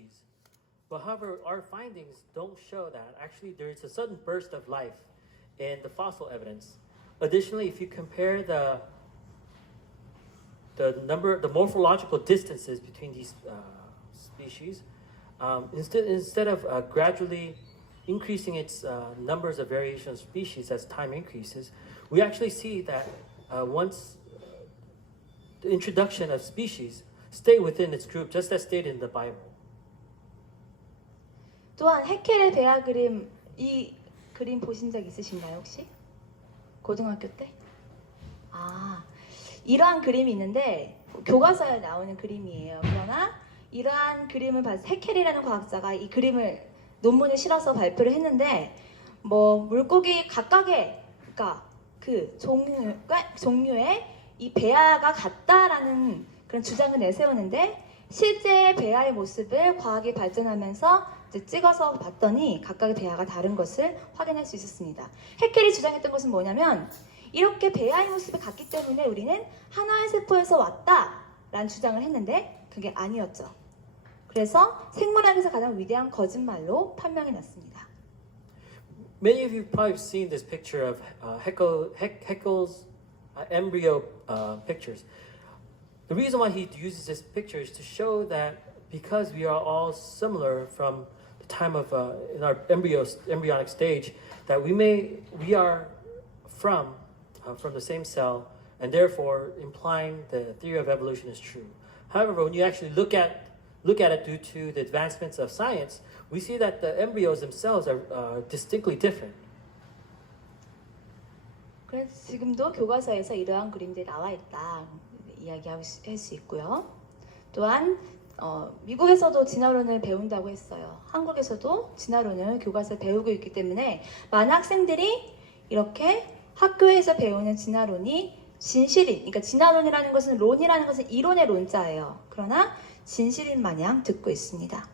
species. But however, our findings don't show that. Actually, there's a sudden burst of life in the fossil evidence. Additionally, if you compare the the number, the morphological distances between these uh, species, um, instead instead of uh, gradually increasing its uh, numbers of variation of species as time increases, we actually see that uh, once uh, the introduction of species stay within its group, just as stated in the Bible. 또한 헤켈의 배아 그림 이 그림 보신 적 있으신가요 혹시? 고등학교 때? 아 이러한 그림이 있는데 교과서에 나오는 그림이에요. 그러나 이러한 그림을 봐서 헤켈이라는 과학자가 이 그림을 논문에 실어서 발표를 했는데 뭐 물고기 각각의 그러니까 그 종류가 종류의 이 배아가 같다라는 그런 주장을 내세우는데 실제 배아의 모습을 과학이 발전하면서 찍어서 봤더니 각각의 배아가 다른 것을 확인할 수 있었습니다. 헤켈이 주장했던 것은 뭐냐면 이렇게 배아의 모습이 같기 때문에 우리는 하나의 세포에서 왔다 라는 주장을 했는데 그게 아니었죠. 그래서 생물학에서 가장 위대한 거짓말로 판명이 났습니다. Many of you probably seen this picture of uh, Haeckel, Haec- Haeckel's uh, embryo uh, pictures. The reason why he uses this picture is to show that because we are all similar from the time of uh, in our embryo embryonic stage, that we may we are from uh, from the same cell, and therefore implying the theory of evolution is true. However, when you actually look at look at it due to the advancements of science, we see that the embryos themselves are uh, distinctly different. 그래서 지금도 교과서에서 이러한 그림들이 나와 있다 이야기할 수 있고요. 또한 어, 미국에서도 진화론을 배운다고 했어요. 한국에서도 진화론을 교과서에 배우고 있기 때문에 많은 학생들이 이렇게 학교에서 배우는 진화론이 진실인, 그러니까 진화론이라는 것은 론이라는 것은 이론의 론자예요. 그러나 진실인 마냥 듣고 있습니다.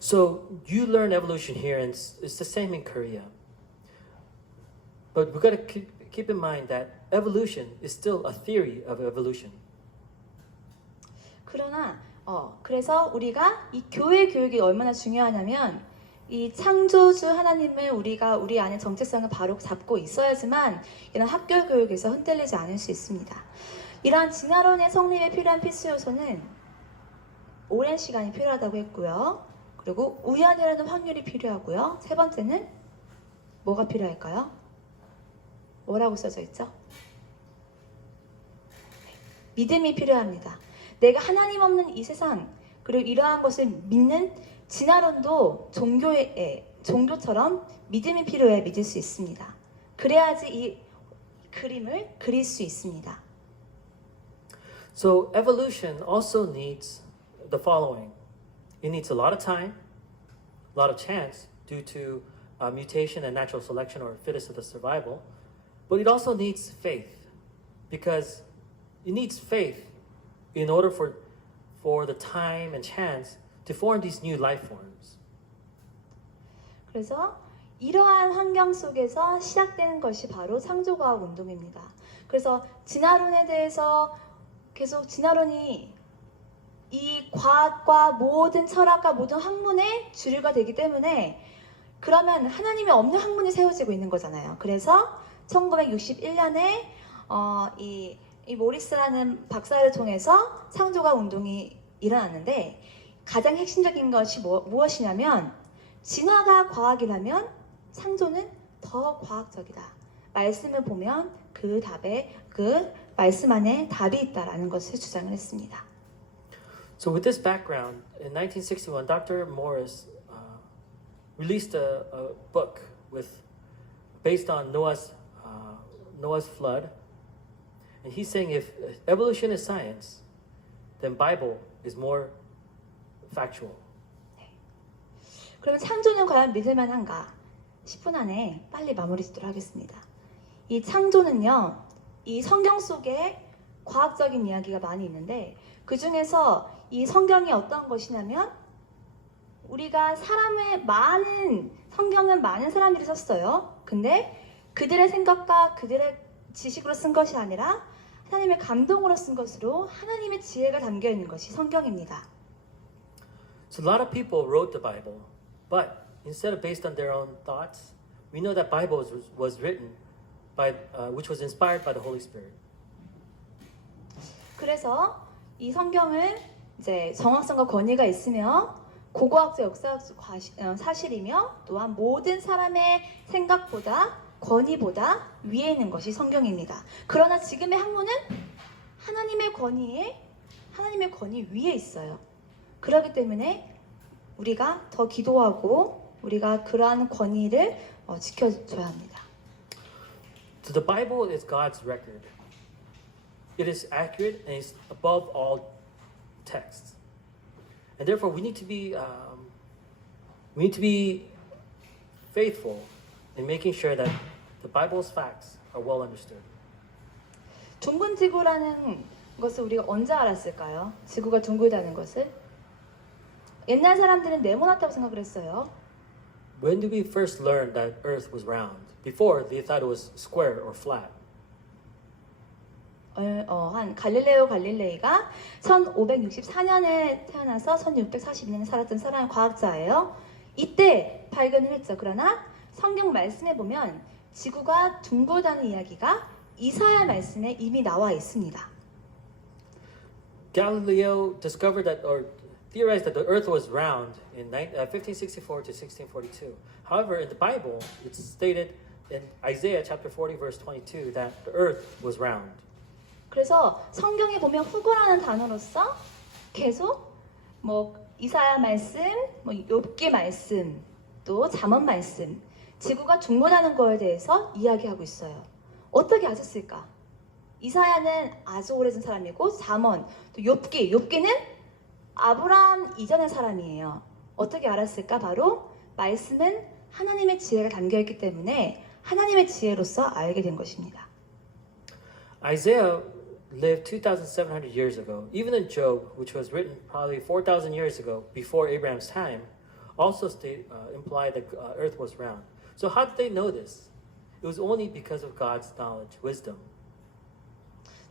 So you learn evolution here, and it's, the same in Korea. But we got to keep, keep in mind that evolution is still a theory of evolution. 그러나 어 그래서 우리가 이 교회 교육이 얼마나 중요하냐면 이 창조주 하나님을 우리가 우리 안에 정체성을 바로 잡고 있어야지만 이런 학교 교육에서 흔들리지 않을 수 있습니다. 이러한 진화론의 성립에 필요한 필수 요소는 오랜 시간이 필요하다고 했고요. 그리고 우연이라는 확률이 필요하고요. 세 번째는 뭐가 필요할까요? 뭐라고 써져 있죠? 믿음이 필요합니다. 내가 하나님 없는 이 세상 그리고 이러한 것을 믿는 진화론도 종교의 종교처럼 믿음이 필요해 믿을 수 있습니다. 그래야지 이 그림을 그릴 수 있습니다. So evolution also needs the following. It needs a lot of time, a lot of chance due to uh, mutation and natural selection or fittest of the survival, but it also needs faith because it needs faith in order for for the time and chance to form these new life forms. 그래서 이러한 환경 속에서 시작되는 것이 바로 창조과학 운동입니다. 그래서 진화론에 대해서 계속 진화론이 이 과학과 모든 철학과 모든 학문의 주류가 되기 때문에 그러면 하나님이 없는 학문이 세워지고 있는 거잖아요. 그래서 1961년에 어, 이, 이 모리스라는 박사를 통해서 창조과 운동이 일어났는데 가장 핵심적인 것이 뭐, 무엇이냐면 진화가 과학이라면 창조는 더 과학적이다. 말씀을 보면 그 답에 그 말씀 안에 답이 있다라는 것을 주장을 했습니다. So with this background, in 1961, Dr. Morris uh, released a, a book with based on Noah's uh, Noah's flood, and he's saying if evolution is science, then Bible is more factual. 그러면 창조는 과연 믿을 만한가? 10분 안에 빨리 마무리 짓도록 하겠습니다. 이 창조는요, 이 성경 속에 과학적인 이야기가 많이 있는데, 그 중에서 이 성경이 어떤 것이냐면, 우리가 사람의 많은, 성경은 많은 사람들이 썼어요. 근데 그들의 생각과 그들의 지식으로 쓴 것이 아니라, 하나님의 감동으로 쓴 것으로 하나님의 지혜가 담겨 있는 것이 성경입니다. So a lot of people wrote the Bible, but instead of based on their own thoughts, we know that Bible was, was written by, uh, which was inspired by the Holy Spirit. 그래서 이 성경은 이제 정확성과 권위가 있으며 고고학적 어, 사실이며 또한 모든 사람의 생각보다 권위보다 위에 있는 것이 성경입니다. 그러나 지금의 학문은 하나님의 권위에 하나님의 권위 위에 있어요. 그렇기 때문에 우리가 더 기도하고 우리가 그러한 권위를 어, 지켜줘야 합니다. So the Bible is God's record. It is accurate and is above all texts. And therefore, we need to be um, we need to be faithful in making sure that the Bible's facts are well understood. 둥근 지구라는 것을 우리가 언제 알았을까요? 지구가 둥글다는 것을? 옛날 사람들은 네모났다고 생각을 했어요. When did we first learn that Earth was round? Before, they thought it was square or flat. 어, 어, 한 갈릴레오 갈릴레이가 1564년에 태어나서 1642년에 살았던 사람 과학자예요. 이때 발견을 했죠. 그러나 성경 말씀에 보면 지구가 둥글다는 이야기가 이사야 말씀에 이미 나와 있습니다. Galileo discovered that, or theorized that the Earth was round in nine- uh, 1564 to 1642. However, in the Bible, it's stated in Isaiah chapter 40, verse 22, that the Earth was round. 그래서 성경에 보면 후고라는 단어로서 계속 뭐 이사야 말씀, 뭐 욥기 말씀, 또 잠언 말씀, 지구가 둥근하는 거에 대해서 이야기하고 있어요. 어떻게 아셨을까? 이사야는 아주 오래전 사람이고 잠언, 또 욥기, 욥기는 아브라함 이전의 사람이에요. 어떻게 알았을까? 바로 말씀은 하나님의 지혜가 담겨 있기 때문에 하나님의 지혜로서 알게 된 것입니다. Isaiah lived 2,700 years ago. Even in Job, which was written probably 4,000 years ago, before Abraham's time, also state, uh, implied that uh, Earth was round. So how did they know this? It was only because of God's knowledge, wisdom.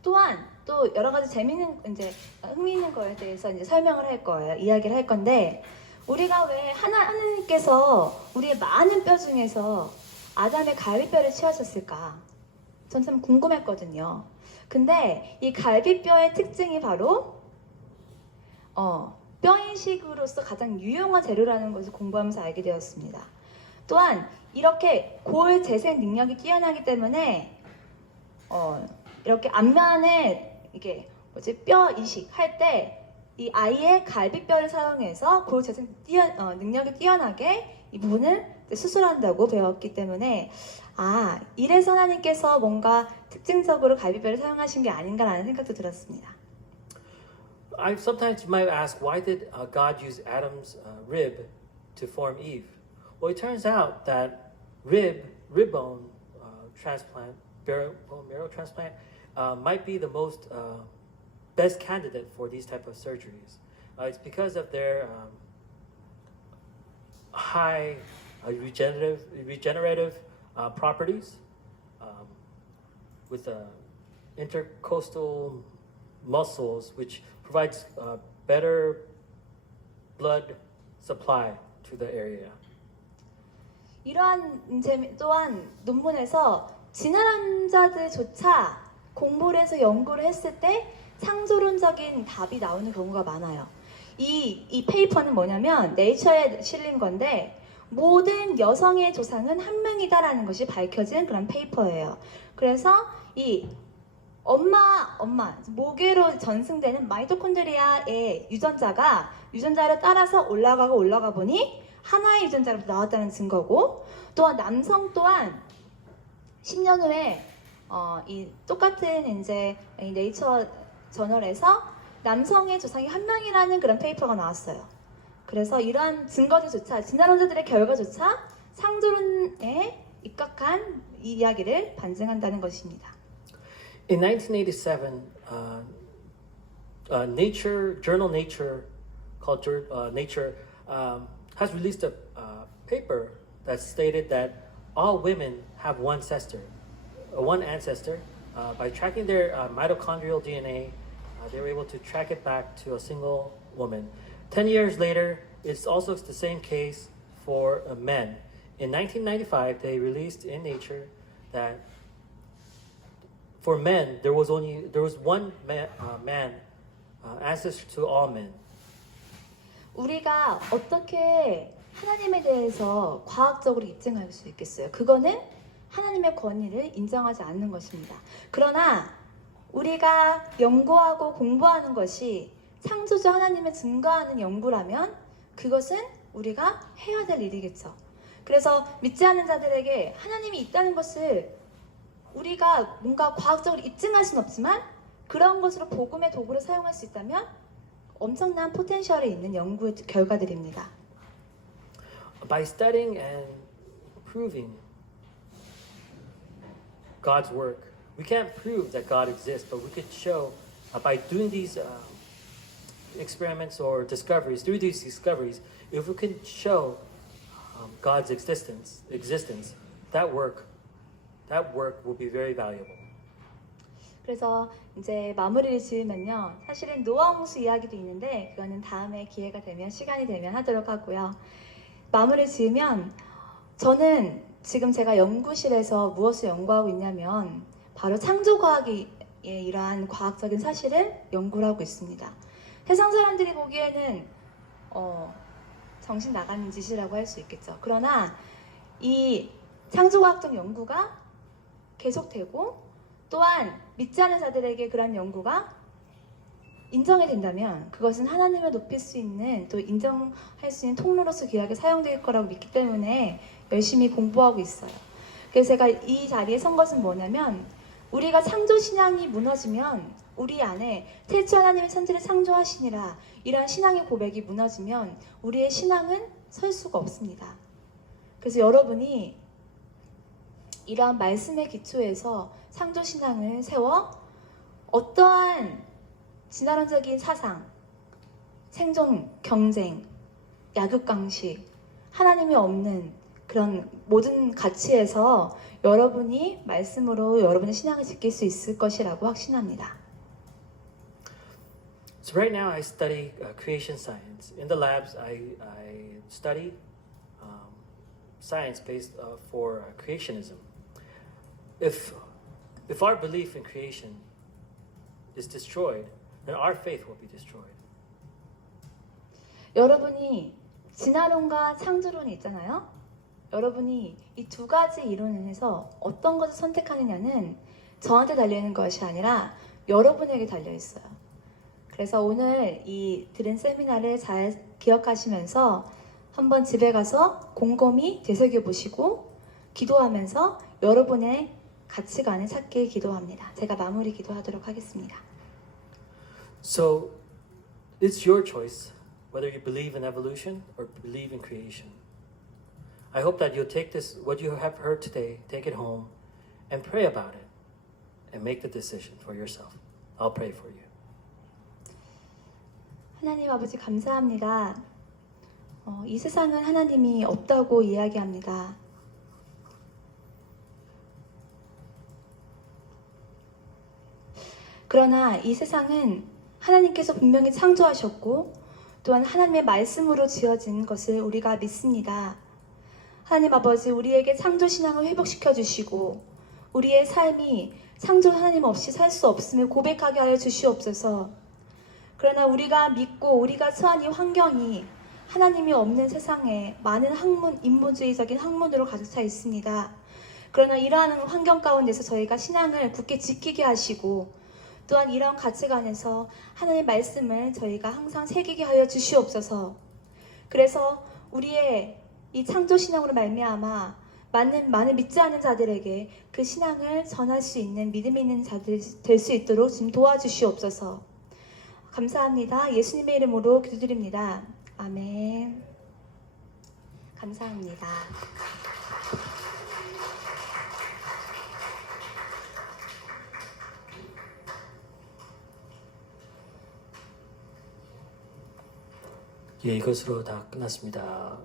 또한 또 여러 가지 재미있는 이제 흥미있는 거에 대해서 이제 설명을 할 거예요. 이야기를 할 건데 우리가 왜 하나 하나님께서 우리의 많은 뼈 중에서 아담의 갈비뼈를 취하셨을까? 전 참 궁금했거든요. 근데 이 갈비뼈의 특징이 바로 어, 뼈 인식으로서 가장 유용한 재료라는 것을 공부하면서 알게 되었습니다. 또한 이렇게 골 재생 능력이 뛰어나기 때문에 어, 이렇게 앞면에 이게 뭐지 뼈 이식 할 때 이 아이의 갈비뼈를 사용해서 골 재생 뛰어, 어, 능력이 뛰어나게 이 이제 수술한다고 배웠기 때문에 아 이래서 하나님께서 뭔가 특징적으로 갈비뼈를 사용하신 게 아닌가라는 생각도 들었습니다. I sometimes might ask, why did uh, God use Adam's uh, rib to form Eve? Well, it turns out that rib, rib bone uh, transplant, bone marrow transplant, uh, might be the most uh, best candidate for these type of surgeries. Uh, it's because of their um, high uh, regenerative regenerative uh, properties um, with intercostal muscles, which provides better blood supply to the area. 이러한 재미 또한 논문에서 진화론자들조차 공부를 해서 연구를 했을 때 상조론적인 답이 나오는 경우가 많아요. 이, 이 페이퍼는 뭐냐면 네이처에 실린 건데 모든 여성의 조상은 한 명이다라는 것이 밝혀진 그런 페이퍼예요. 그래서 이 엄마, 엄마, 모계로 전승되는 마이토콘드리아의 유전자가 유전자를 따라서 올라가고 올라가 보니 하나의 유전자로 나왔다는 증거고 또한 남성 또한 10년 후에 어, 이 똑같은 이제 이 네이처 저널에서 남성의 조상이 한 명이라는 그런 페이퍼가 나왔어요. 그래서 이러한 증거들조차 진화론자들의 결과조차 상조론에 입각한 이 이야기를 반증한다는 것입니다. In 1987, uh, uh, Nature journal Nature called uh, Nature um, has released a uh, paper that stated that all women have one ancestor, uh, one ancestor. Uh, by tracking their uh, mitochondrial DNA, uh, they were able to track it back to a single woman. Ten years later, it's also the same case for uh, men. In 1995, they released in Nature that for men there was only there was one man, uh, man uh, ancestor to all men. 우리가 어떻게 하나님에 대해서 과학적으로 입증할 수 있겠어요? 그거는 하나님의 권위를 인정하지 않는 것입니다. 그러나 우리가 연구하고 공부하는 것이 창조주 하나님을 증거하는 연구라면 그것은 우리가 해야 될 일이겠죠. 그래서 믿지 않는 자들에게 하나님이 있다는 것을 우리가 뭔가 과학적으로 입증할 수는 없지만 그런 것으로 복음의 도구를 사용할 수 있다면 엄청난 포텐셜이 있는 연구의 결과들입니다. By studying and proving God's work, we can't prove that God exists, but we could show uh, by doing these uh, experiments or discoveries, through these discoveries, if we can show um, God's existence, existence, that work, that work will be very valuable. 그래서 이제 마무리를 지으면요. 사실은 노아 홍수 이야기도 있는데 그거는 다음에 기회가 되면 시간이 되면 하도록 하고요. 마무리 지으면 저는 지금 제가 연구실에서 무엇을 연구하고 있냐면 바로 창조과학의 이러한 과학적인 사실을 연구를 하고 있습니다. 세상 사람들이 보기에는 어, 정신 나가는 짓이라고 할 수 있겠죠. 그러나 이 창조과학적 연구가 계속되고 또한 믿지 않는 자들에게 그런 연구가 인정이 된다면 그것은 하나님을 높일 수 있는 또 인정할 수 있는 통로로서 귀하게 사용될 거라고 믿기 때문에 열심히 공부하고 있어요. 그래서 제가 이 자리에 선 것은 뭐냐면 우리가 창조 신앙이 무너지면 우리 안에 태초 하나님의 천지를 창조하시니라 이러한 신앙의 고백이 무너지면 우리의 신앙은 설 수가 없습니다. 그래서 여러분이 이러한 말씀의 기초에서 창조 신앙을 세워 어떠한 진화론적인 사상, 생존 경쟁, 약육강식, 하나님이 없는 그런 모든 가치에서 여러분이 말씀으로 여러분의 신앙을 지킬 수 있을 것이라고 확신합니다. So right now I study uh, creation science. In the labs, I, I study um, science based uh, for uh, creationism. If if our belief in creation is destroyed, then our faith will be destroyed. 여러분이 진화론과 창조론이 있잖아요. 여러분이 이 두 가지 이론에서 어떤 것을 선택하느냐는 저한테 달려있는 것이 아니라 여러분에게 달려 있어요. 그래서 오늘 이 들은 세미나를 잘 기억하시면서 한번 집에 가서 곰곰이 되새겨 보시고 기도하면서 여러분의 가치관을 찾길 기도합니다. 제가 마무리 기도하도록 하겠습니다. So it's your choice whether you believe in evolution or believe in creation. I hope that you'll take this, what you have heard today, take it home and pray about it and make the decision for yourself. I'll pray for you. 하나님 아버지 감사합니다. 어, 이 세상은 하나님이 없다고 이야기합니다. 그러나 이 세상은 하나님께서 분명히 창조하셨고 또한 하나님의 말씀으로 지어진 것을 우리가 믿습니다. 하나님 아버지 우리에게 창조 신앙을 회복시켜 주시고 우리의 삶이 창조 하나님 없이 살 수 없음을 고백하게 하여 주시옵소서. 그러나 우리가 믿고 우리가 처한 이 환경이 하나님이 없는 세상에 많은 학문, 인본주의적인 학문으로 가득 차 있습니다. 그러나 이러한 환경 가운데서 저희가 신앙을 굳게 지키게 하시고 또한 이러한 가치관에서 하나님의 말씀을 저희가 항상 새기게 하여 주시옵소서. 그래서 우리의 이 창조 신앙으로 말미암아 많은 많은 믿지 않는 자들에게 그 신앙을 전할 수 있는 믿음 있는 자들 될 수 있도록 좀 도와주시옵소서. 감사합니다. 예수님의 이름으로 기도드립니다. 아멘. 감사합니다. 예, 이것으로 다 끝났습니다.